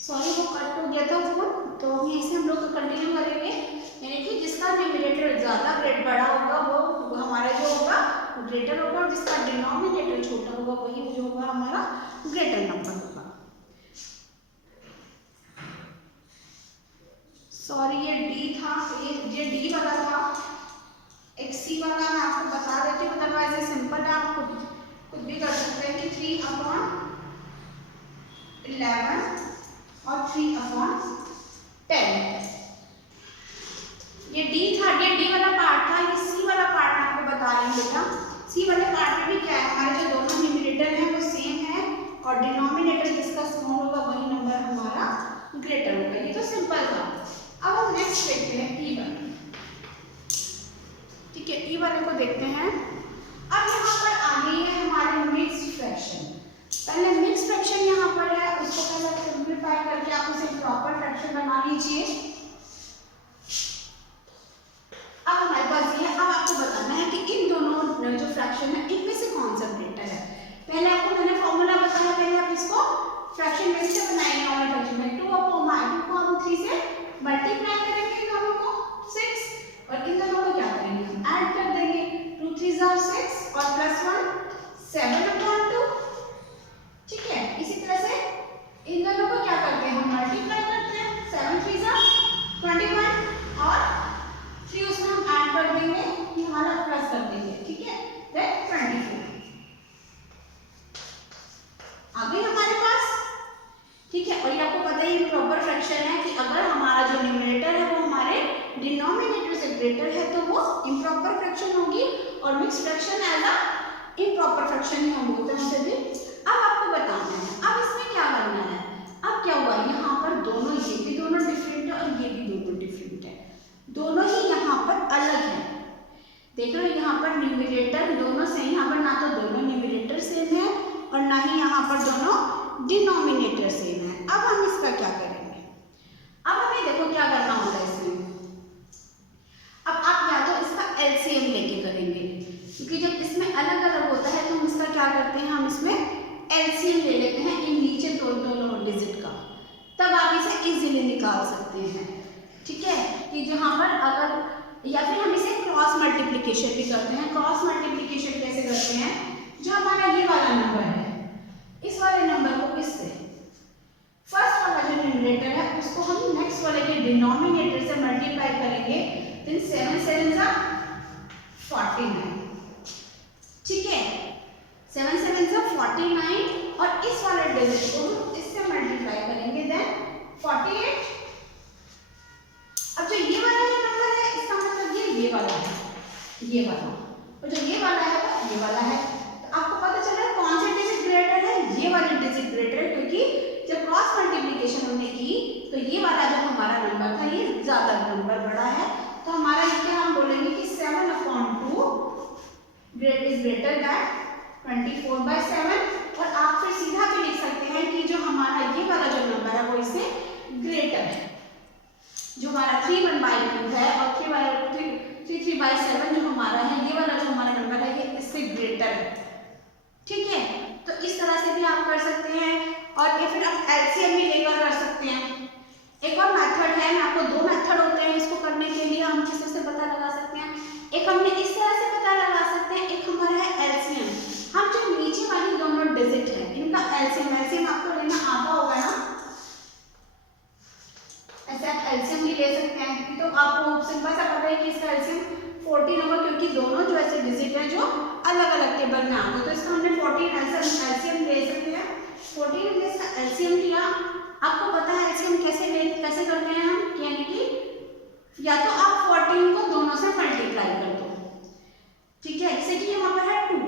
Sorry वो cut हो गया था फोन, तो अभी इसे हम लोग कंटिन्यू करेंगे। यानी कि जिसका न्यूमरेटर ज़्यादा ग्रेट बड़ा होगा वो हमारा जो होगा ग्रेटर होगा, और जिसका डिनोमिनेटर छोटा होगा वही जो होगा हमारा ग्रेटर नंबर होगा। सॉरी ये डी था, ये डी वाला था। एक सी वाला मैं आपको बता देती हूँ, अदरवाइज ये सिंपल है, आप खुद भी कर सकते हैं कि 3/11 और 3/10। ये डी था, ये डी वाला पार्ट था। ये सी वाला पार्ट मैं आपको बता रही हूँ बेटा। सी वाले पार्ट में भी क्या है, हमारे जो दोनों न्यूमरेटर हैं वो सेम है, और डिनोमिनेटर जिसका स्मॉल होगा वही नंबर हमारा ग्रेटर होगा। ये तो सिंपल था। अब हम नेक्स्ट देखते हैं ई वाला। ठीक है, ई वाले को देखते हैं। अब यहाँ पर आ गई है हमारी मिक्स्ड फ्रैक्शन। पहले मिक्स्ड फ्रैक्शन यहाँ पर है, उसको पहले सिंप्लीफाई करके आप उसे प्रॉपर फ्रैक्शन बना लीजिए। अब हमारे पास ये है, अब आपको बताना है कि इन दोनों जो फ्रैक्शन है इनमें से कौन सा ग्रेटर है। पहले आपको मैंने फॉर्मूला बताया, पहले आप इसको फ्रैक्शन में से बनाएंगे। नॉर्मल फ्रैक्शन में 2 को हम 3 से मल्टीप्लाई करेंगे, इन दोनों को 6, और इन दोनों को क्या करेंगे हम ऐड कर देंगे। 2 3 are 6 और +1 7/2। ठीक है, इसी तरह से इन दोनों को क्या करते हैं हम मल्टीप्लाई करते हैं। 7 3 are 21 और 3 उसमें हम ऐड कर देंगे, ये हमारा प्लस कर देंगे। ठीक है, देन 24 आ गई हमारे पास। ठीक है, और ये आपको पता ही प्रॉपर फ्रैक्शन है कि अगर हमारा जो न्यूमरेटर है वो हमारे डिनोमिनेटर से ग्रेटर है तो वो इम्प्रॉपर फ्रैक्शन होगी, और mix fraction as a improper fraction ही हम बोलते हैं उसे भी। अब आपको बताना है, अब इसमें क्या करना है। अब क्या हुआ, यहाँ पर दोनों, ये भी दोनों डिफरेंट है और ये भी दोनों डिफरेंट है, दोनों ही यहाँ पर अलग है। देख लो यहाँ पर न्यूमरेटर दोनों से, यहाँ पर ना तो दोनों न्यूमरेटर सेम है और ना ही यहाँ पर दोनों डिनोमिनेटर सेम है। अब हम इसका क्या करेंगे, अब हमें देखो क्या करना होता है इसमें। अब आप या तो इसका एलसीएम लेके करेंगे, क्योंकि जब इसमें अलग अलग होता है तो हम इसका क्या करते हैं, हम इसमें एलसीएम ले लेते हैं इन नीचे दोनों डिजिट का, तब आप इसे इजीली निकाल सकते हैं। ठीक है, कि जहाँ पर अगर, या फिर हम इसे क्रॉस मल्टीप्लिकेशन भी करते हैं। क्रॉस मल्टीप्लिकेशन कैसे करते हैं, जो हमारा ये वाला नंबर है इस वाले नंबर को इससे, फर्स्ट वाला जो न्यूमरेटर है उसको हम नेक्स्ट वाले के डिनोमिनेटर से मल्टीप्लाई करेंगे, देन 7 7 जा 49। ठीक है, 7 7 जा 49, और इस वाले डिजिट को हम इससे मल्टीप्लाई करेंगे, देन 48। अब जो ये वाला नंबर है इसका मतलब ये वाला है, ये वाला, और जो ये वाला है वो ये वाला है। तो आपको पता चल रहा है कौन सा डिजिट ग्रेटर है, ये वाली डिजिट ग्रेटर है, क्योंकि जब क्रॉस मल्टीप्लिकेशन हमने की तो ये वाला जो हमारा नंबर था ये ज्यादा नंबर बड़ा है, तो हमारा इसके हम बोलेंगे कि 7/2 इज ग्रेटर दैन 24/7। और आप फिर सीधा भी लिख सकते हैं कि जो हमारा ये वाला जो नंबर है वो इससे ग्रेटर है, जो हमारा 3/2 है और 3/7 जो हमारा है, ये वाला जो हमारा नंबर है ये इससे ग्रेटर है। ठीक है, तो इस तरह से भी आप कर सकते हैं, और ये फिर आप एलसीएम भी लेकर कर सकते हैं। एक और मेथड है, मैं आपको 2 मेथड होते हैं इसको करने के लिए, हम किस तरह से पता लगा सकते हैं। एक हमने इस तरह से पता लगा सकते हैं, एक हमारा है एलसीएम। हम जो नीचे वाली दोनों डिजिट है इनका एलसीएम आपको लेना आता होगा ना, ऐसे आप एलसीएम भी ले सकते हैं। तो आपको सिंपल सा पता है कि इसका एलसीएम 14 होगा, क्योंकि दोनों जो ऐसे डिजिट हैं जो अलग अलग टेबल में आते हैं, तो इसका हमने 14 एलसीएम ले सकते हैं। 14 ने इसका एलसीएम लिया। आपको पता है एलसीएम कैसे करते हैं हम, यानी कि या तो आप 14 को दोनों से मल्टीप्लाई कर दो। ठीक है, जैसे कि यहाँ पर है 2,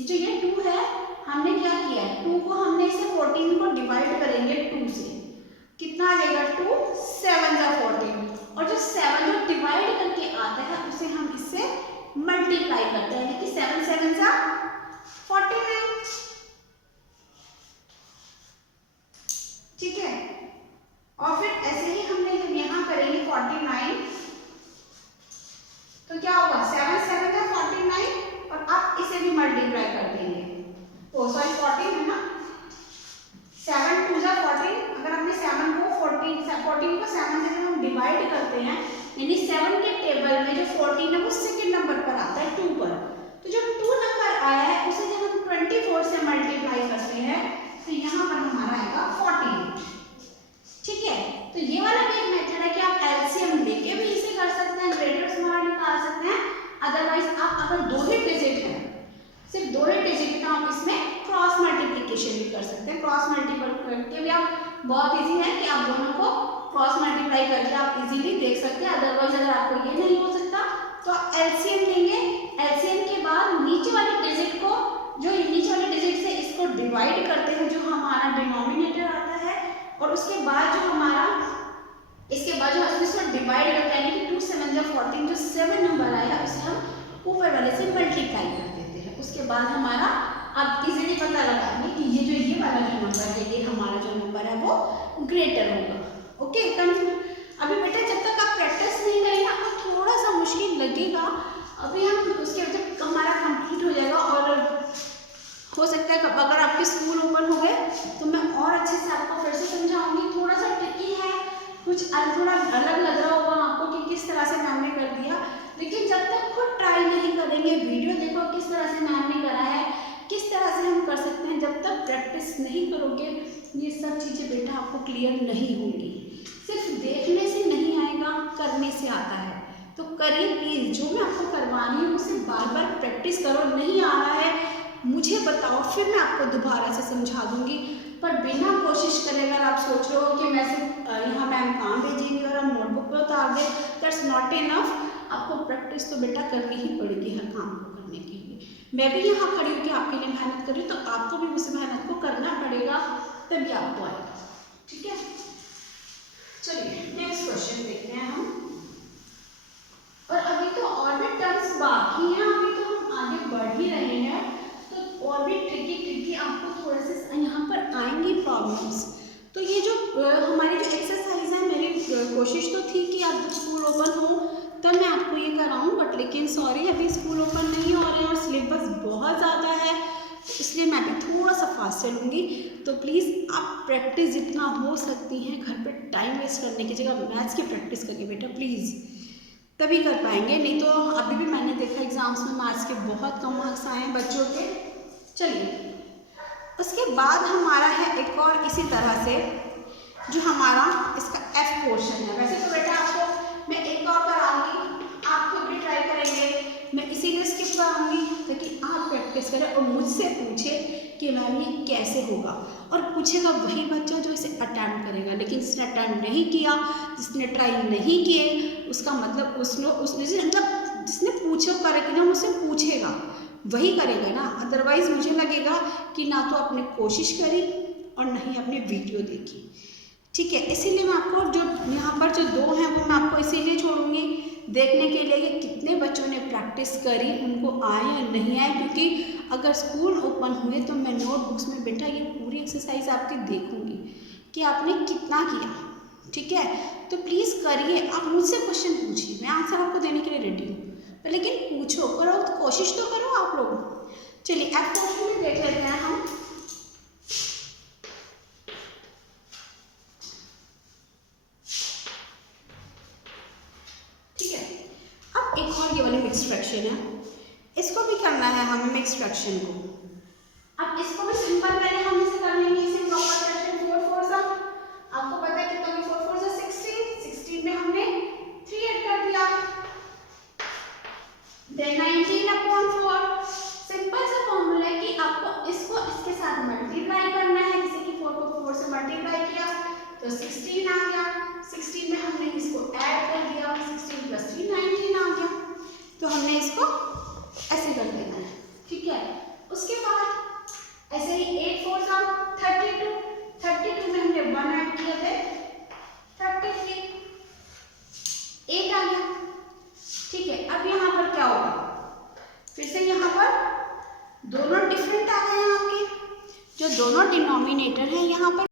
जो ये 2 है हमने क्या किया है, 2 को हमने इसे 14 को डिवाइड करेंगे 2 से, कितना आ जाएगा 2 7 जा 14, और जो 7 जो डिवाइड करके आता है उसे हम इससे मल्टीप्लाई करते हैं, यानी कि 7 7 जा 49। ठीक है, और फिर ऐसे ही हमने जब यहाँ करेंगे 49 तो क्या होगा, 7 7 जा 49, और आप इसे भी मल्टीप्लाई कर देंगे। ओ सॉरी 14 है ना, 7 2 जा 14, अगर हमने यानी 7 के टेबल में जो 14 है वो सेकंड नंबर पर आता है 2 पर। तो जो 2 नंबर आया है उसे जब हम 24 से मल्टीप्लाई करते हैं तो यहाँ पर हमारा आएगा 48। ठीक है, तो ये वाला भी एक मेथड है कि आप एलसीएम लेके भी इसे कर सकते हैं, ग्रेटर स्मॉल निकाल सकते हैं। अदरवाइज आप अगर 2 ही डिजिट है, सिर्फ 2 ही डिजिट, तो आप इसमें क्रॉस मल्टीप्लिकेशन भी कर सकते हैं। क्रॉस मल्टीपल करके भी आप बहुत इजी है कि आप दोनों को क्रॉस मल्टीप्लाई करके आप इजीली देख सकते हैं। अदरवाइज अगर आपको ये नहीं हो सकता तो आप एलसीएम लेंगे। एलसीएम के बाद नीचे वाले डिजिट को, जो नीचे वाले डिजिट से इसको डिवाइड करते हैं, जो हमारा डिनोमिनेटर आता है, और उसके बाद जो हमारा इसके बाद जो हम इसको डिवाइड करते हैं कि 2 7 जा 14, जो 7 नंबर आया उसे हम ऊपर वाले से मल्टीप्लाई कर देते हैं। उसके बाद हमारा आप इजीली पता लगाएंगे कि ये वाला जो नंबर है, ये हमारा जो नंबर है वो ग्रेटर होगा। ओके, अभी बेटा जब तक आप प्रैक्टिस नहीं करेंगे आपको थोड़ा सा मुश्किल लगेगा। अभी हम उसके जब हमारा कंप्लीट हो जाएगा और हो सकता है अगर आपके स्कूल ओपन हो गए तो मैं और अच्छे से आपको फिर से समझाऊंगी। थोड़ा सा ट्रिकी है, कुछ थोड़ा अलग लग रहा होगा आपको कि किस तरह से मैम ने कर दिया, लेकिन जब तक खुद ट्राई नहीं करेंगे, वीडियो देखो किस तरह से मैम ने करा है, किस तरह से हम कर सकते हैं, जब तक प्रैक्टिस नहीं करोगे ये सब चीज़ें बेटा आपको क्लियर नहीं होंगी। सिर्फ देखने से नहीं आएगा, करने से आता है। तो करिए प्लीज़, जो मैं आपको करवानी है उसे बार बार प्रैक्टिस करो। नहीं आ रहा है मुझे बताओ, फिर मैं आपको दोबारा से समझा दूंगी। पर बिना कोशिश करे अगर आप सोच रहे हो कि मैं सिर्फ यहाँ मैम काम भेजेंगी और हम नोटबुक पे उतार दें, दैट्स नॉट इनफ। आपको प्रैक्टिस तो बेटा करनी ही पड़ेगी हर काम को करने के लिए। मैं भी यहाँ खड़ी हूँ कि आपके लिए मेहनत कर रही हूँ, तो आपको भी उस मेहनत को करना पड़ेगा, तभी आपको आएगा। ठीक है, चलिए नेक्स्ट क्वेश्चन देखते हैं हम। और अभी तो और भी टर्म्स बाकी हैं, अभी तो हम आगे बढ़ ही रहे हैं, तो और भी ट्रिकी आपको थोड़े से यहाँ पर आएंगी प्रॉब्लम्स। तो ये जो हमारी जो एक्सरसाइज है, मेरी कोशिश तो थी कि आप स्कूल ओपन हो तब मैं आपको ये कराऊं, बट लेकिन सॉरी अभी स्कूल ओपन नहीं हो रहे हैं और सिलेबस बहुत ज़्यादा है, तो इसलिए मैं भी थोड़ा सा फास्ट चलूँगी। तो प्लीज़ आप प्रैक्टिस जितना हो सकती हैं घर पे टाइम वेस्ट करने की जगह मैथ्स की प्रैक्टिस करिए बेटा प्लीज़, तभी कर पाएंगे। नहीं तो अभी भी मैंने देखा एग्जाम्स में मैथ्स के बहुत कम मार्क्स आए हैं बच्चों के। चलिए उसके बाद हमारा है एक और इसी तरह से जो हमारा इसका एफ पोर्शन है। वैसे तो बेटा आपको मैं एक और कराऊंगी, आप खुद भी ट्राई करेंगे, मैं इसीलिए स्किप कराऊंगी ताकि आप प्रैक्टिस करें और मुझसे पूछे कि मैम ये कैसे होगा। और पूछेगा वही बच्चा जो इसे अटेम्प्ट करेगा, लेकिन जिसने अटेम्प्ट नहीं किया, जिसने ट्राई नहीं किए, उसका मतलब जिसने पूछो करेगा ना, मुझसे पूछेगा वही करेगा ना। अदरवाइज मुझे लगेगा कि ना तो आपने कोशिश करी और ना ही आपने वीडियो देखी। ठीक है, इसीलिए मैं आपको जो यहाँ पर जो 2 हैं वो मैं आपको इसीलिए छोड़ूंगी देखने के लिए कि कितने बच्चों ने प्रैक्टिस करी, उनको आए या नहीं आए। क्योंकि अगर स्कूल ओपन हुए तो मैं नोटबुक्स में बेटा ये पूरी एक्सरसाइज आपकी देखूंगी कि आपने कितना किया। ठीक है, तो प्लीज़ करिए, आप मुझसे क्वेश्चन पूछिए, मैं आंसर आपको देने के लिए रेडी हूँ, पर लेकिन पूछो, करो, तो कोशिश तो करो आप लोग। चलिए एफ पोर्शन में देख लेते हैं हम। ठीक है, अब एक और ये वाली मिक्स फ्रैक्शन है, इसको भी करना है हमें मिक्स फ्रैक्शन को। अब इसको भी सिंपल पहले हम इसे कर लेंगे, इसे प्रॉपर फ्रैक्शन 4 4 सा। आपको पता है कितना कि 4 4 से 16 में हमने 3 ऐड कर दिया, देन 19/4। सिंपल सा फॉर्मूला है कि आपको इसको इसके साथ मल्टीप्लाई करना है, जैसे कि 4 को 4 से मल्टीप्लाई किया तो 16 आ गया, 16 में हमने इसको ऐड कर दिया, 16 + 3 19 आ गया। तो हमने इसको ऐसे कर देना है। ठीक है, उसके बाद ऐसे ही 8 4 सा 32, 32 में हमने 1 ऐड किया थे 33, 8 आ गया। ठीक है, अब यहाँ पर क्या होगा, फिर से यहाँ पर दोनों डिफरेंट आ गए हैं आपके, जो दोनों डिनोमिनेटर हैं यहाँ पर